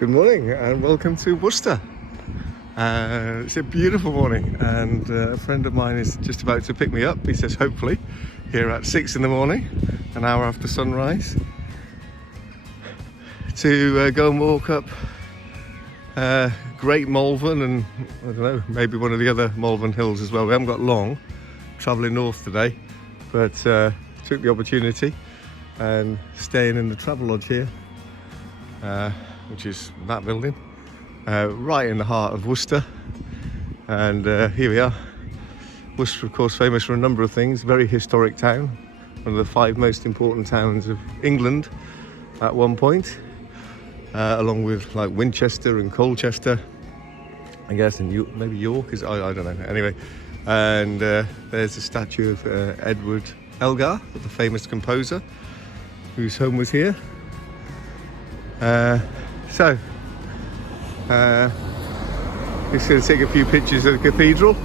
Good morning and welcome to Worcester. It's a beautiful morning and a friend of mine is just about to pick me up. He says hopefully here at 6 in the morning, an hour after sunrise, to go and walk up Great Malvern and I don't know, maybe one of the other Malvern hills as well. We haven't got long travelling north today, but took the opportunity and staying in the travel lodge here, which is that building, right in the heart of Worcester. And here we are. Worcester, of course, famous for a number of things. Very historic town, one of the 5 most important towns of England at one point, along with like Winchester and Colchester, I guess, and maybe York is, I don't know. Anyway, and there's a statue of Edward Elgar, the famous composer, whose home was here. So, just going to take a few pictures of the cathedral.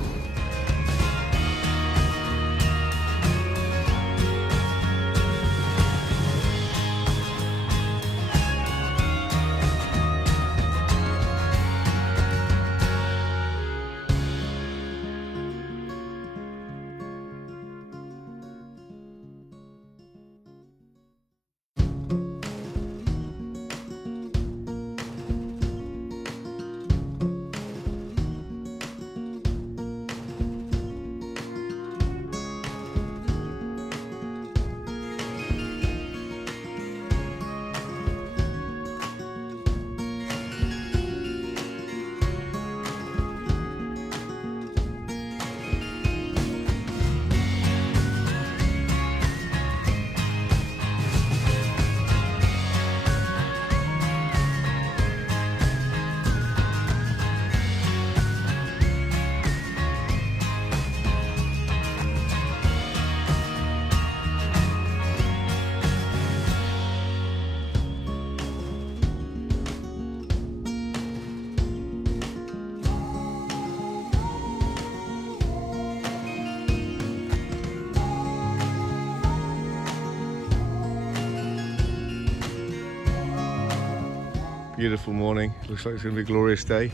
Beautiful morning. Looks like it's going to be a glorious day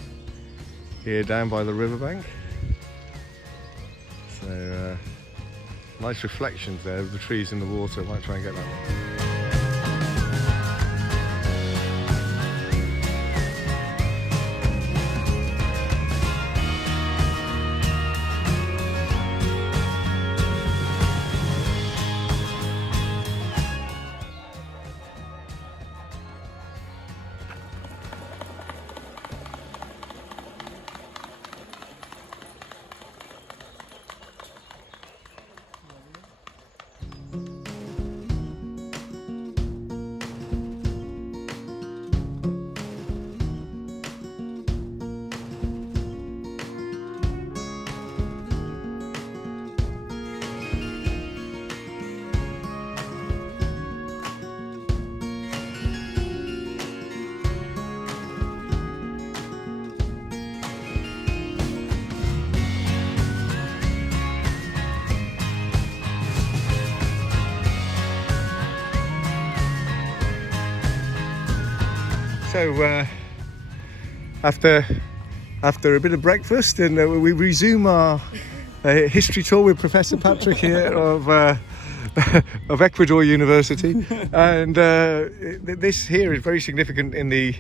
here down by the riverbank. So nice reflections there of the trees in the water. I might try and get that one. So after a bit of breakfast, and we resume our history tour with Professor Patrick here of Ecuador University, and this here is very significant in the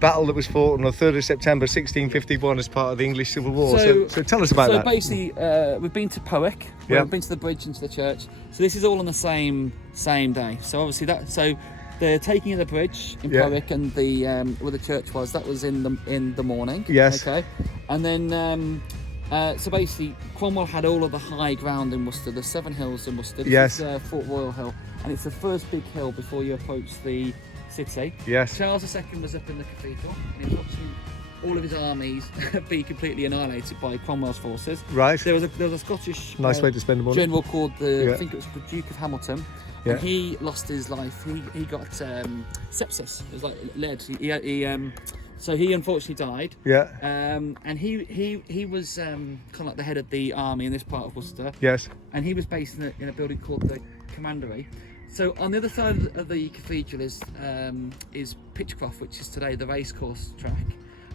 battle that was fought on the 3rd of September 1651 as part of the English Civil War. So tell us about that. So basically, we've been to Powick, we've been to the bridge into the church. So this is all on the same day. So obviously the taking of the bridge in Powick and the where the church was, that was in the morning. Yes. Okay. And then so basically Cromwell had all of the high ground in Worcester, the 7 hills in Worcester. This is Fort Royal Hill, and it's the first big hill before you approach the city. Yes. Charles II was up in the cathedral, and he was watching all of his armies be completely annihilated by Cromwell's forces. Right. There was a Scottish nice way to spend the morning. general called I think it was the Duke of Hamilton. Yeah. And he lost his life. He got sepsis. It was like lead. So he unfortunately died. Yeah. And he was kind of like the head of the army in this part of Worcester. Yes. And he was based in a building called the Commandery. So on the other side of the cathedral is Pitchcroft, which is today the racecourse track,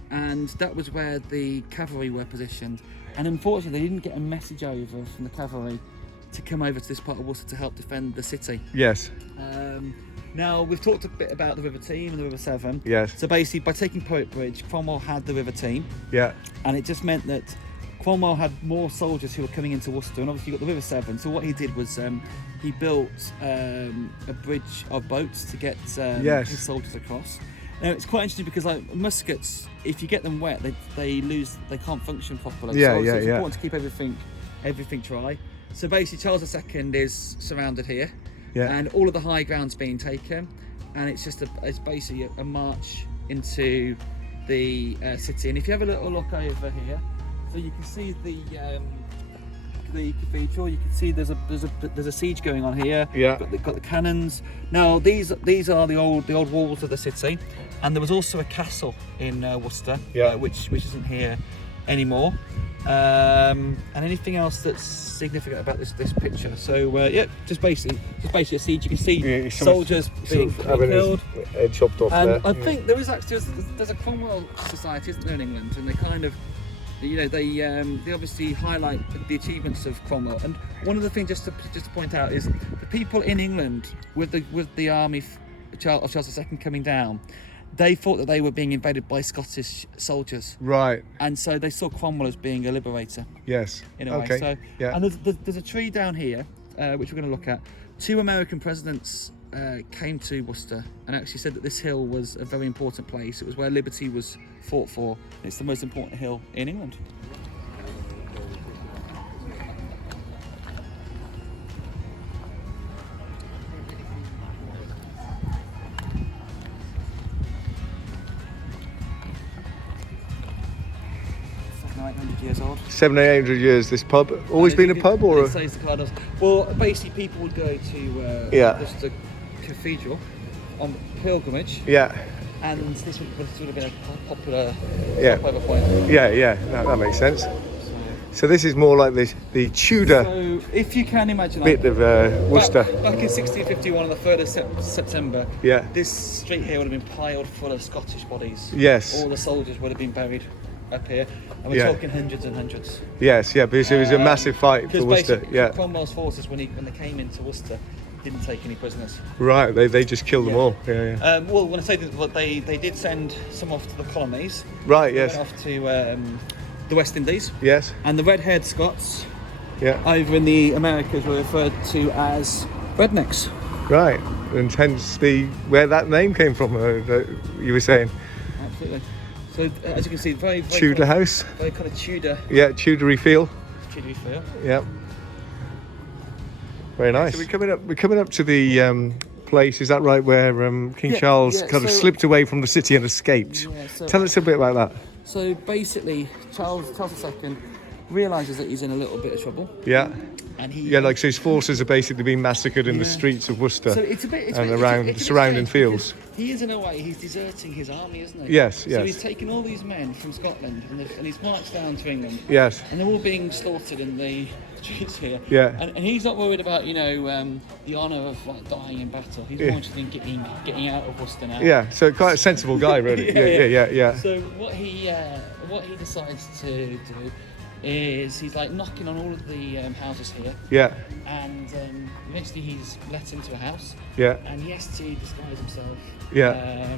and that was where the cavalry were positioned. And unfortunately, they didn't get a message over from the cavalry to come over to this part of Worcester to help defend the city. Yes. Now, we've talked a bit about the River Team and the River Severn. Yes. So basically, by taking Poet Bridge, Cromwell had the River Team. Yeah. And it just meant that Cromwell had more soldiers who were coming into Worcester, and obviously you got the River Severn. So what he did was he built a bridge of boats to get his soldiers across. Now, it's quite interesting because like muskets, if you get them wet, they can't function properly. Yeah, so yeah, it's yeah. important to keep everything dry. So basically, Charles II is surrounded here. Yeah. And all of the high ground's being taken, and it's basically a march into the city. And if you have a little look over here, so you can see the cathedral. You can see there's a siege going on here. Yeah. They've got the cannons. Now these are the old walls of the city, and there was also a castle in Worcester, which isn't here anymore. And anything else that's significant about this picture? So just basically a siege. You can see soldiers being killed, head chopped off and there. I think there is actually there's a Cromwell Society, isn't there, in England, and they kind of, they obviously highlight the achievements of Cromwell. And one of the things just to point out is the people in England with the army of Charles II coming down, they thought that they were being invaded by Scottish soldiers. Right. And so they saw Cromwell as being a liberator. Yes. In a way. Okay. So, yeah. And there's a tree down here, which we're going to look at. 2 American presidents came to Worcester and actually said that this hill was a very important place. It was where liberty was fought for. It's the most important hill in England. 800 years old. 700-800 years. This pub always been a pub, or? It says the Cardinals. Well, basically, people would go to the cathedral on pilgrimage. Yeah. And this would have been a popular stopover point. Yeah. That makes sense. So this is more like the Tudor. So if you can imagine, bit of Worcester. Back in 1651, on the 3rd of September. Yeah. This street here would have been piled full of Scottish bodies. Yes. All the soldiers would have been buried up here, and we're talking hundreds and hundreds. Yes, because it was a massive fight for Worcester. Yeah. Cromwell's forces, when they came into Worcester, didn't take any prisoners. Right, they just killed them all. Yeah. Well, when I say that, they did send some off to the colonies. Right. Yes. They went off to the West Indies. Yes. And the red-haired Scots. Yeah. Over in the Americas were referred to as rednecks. Right, and hence where that name came from. You were saying. Absolutely. So as you can see, very Tudor house. Very kind of Tudor. Yeah, Tudory feel. Tudory feel. Yeah. Very nice. So we're coming up to the place. Is that right, where King Charles kind of slipped away from the city and escaped? Yeah, tell us a bit about that. So basically, Charles II realises that he's in a little bit of trouble. Yeah. And he, so his forces are basically being massacred in the streets of Worcester around the surrounding fields. He is, in a way, he's deserting his army, isn't he? Yes. So he's taken all these men from Scotland and he's marched down to England. Yes. And they're all being slaughtered in the streets here. Yeah. And he's not worried about, the honour of dying in battle. He's more interested in getting out of Worcester now. Yeah. So quite a sensible guy, really. Yeah. So what he decides to do is he's like knocking on all of the houses here. Yeah. And eventually he's let into a house. Yeah. And he has to disguise himself. Yeah.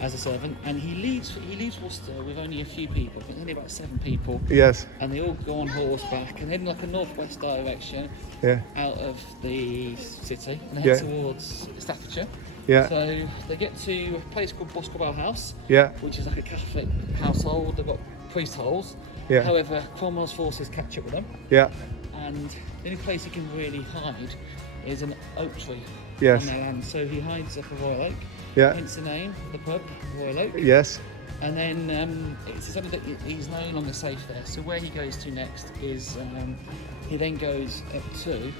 As a servant, and he leaves Worcester with only a few people. I think only about 7 people. Yes. And they all go on horseback and head in like a northwest direction. Yeah. Out of the city and head towards Staffordshire. Yeah. So they get to a place called Boscobel House. Yeah. Which is like a Catholic household. They've got priest holes. Yeah. However, Cromwell's forces catch up with them. Yeah. And the only place he can really hide is an oak tree. Yes. On their land. So he hides up a royal oak. Yeah. Hence the name, the pub, Royal Oak. Yes. And then it's something that he's no longer safe there. So where he goes to next is he then goes up to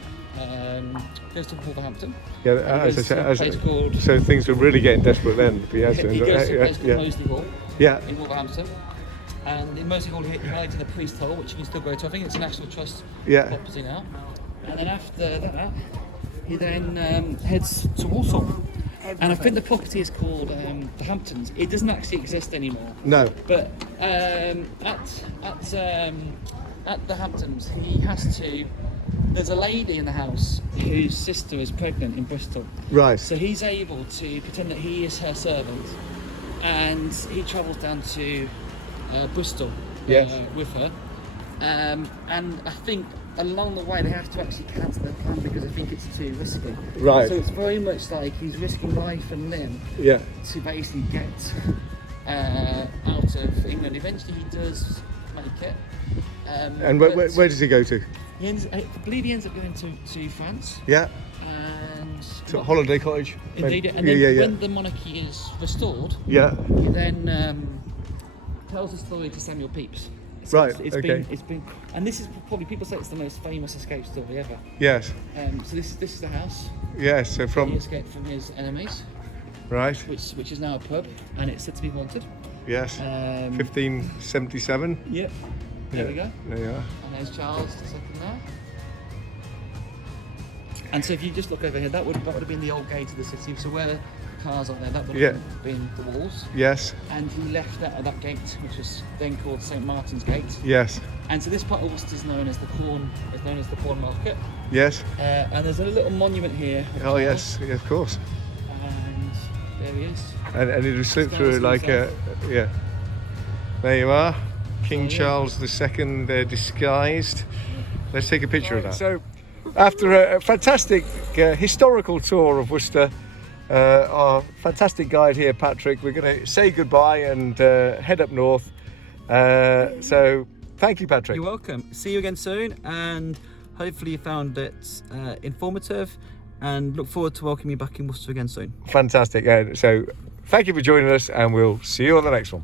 Wolverhampton. Yeah, as I said, so things were really getting desperate then. He goes to a place called Moseley Hall. Yeah. In Wolverhampton. And in Moseley Hall he hides in the priest hole, which you can still go to. I think it's a National Trust property now. And then after that, he then heads to Walsall. And I think the property is called the Hamptons. It doesn't actually exist anymore. No. But at the Hamptons, he has to. There's a lady in the house whose sister is pregnant in Bristol. Right. So he's able to pretend that he is her servant, and he travels down to Bristol with her. And I think along the way they have to actually cancel their plan because I think it's too risky. Right. So it's very much like he's risking life and limb to basically get out of England. Eventually he does make it. And where does he go to? I believe he ends up going to France. Yeah. And To holiday cottage. indeed, and then when the monarchy is restored, he then tells the story to Samuel Pepys. So Right. It's been, and this is probably, people say it's the most famous escape story ever. Yes. So this is the house. Yes. So He from escaped from his enemies, right. which is now a pub, and it's said to be haunted. Yes. 1577. Yep. There we go. There you are. And there's Charles II there. And so if you just look over here, that would have been the old gate of the city. So where the cars are there, that would have been the walls. Yes. And he left that at that gate, which was then called St Martin's Gate. Yes. And so this part of Worcester is known as the Corn Market. Yes. And there's a little monument here. Oh yes. Yeah, of course. And there he is. And it will slip Stands through to like himself. yeah. There you are, King Oh, yeah. Charles II disguised. Let's take a picture of that. So, after a fantastic historical tour of Worcester, our fantastic guide here, Patrick, we're going to say goodbye and head up north. So, thank you, Patrick. You're welcome. See you again soon, and hopefully you found it informative, and look forward to welcoming you back in Worcester again soon. Fantastic. So, thank you for joining us, and we'll see you on the next one.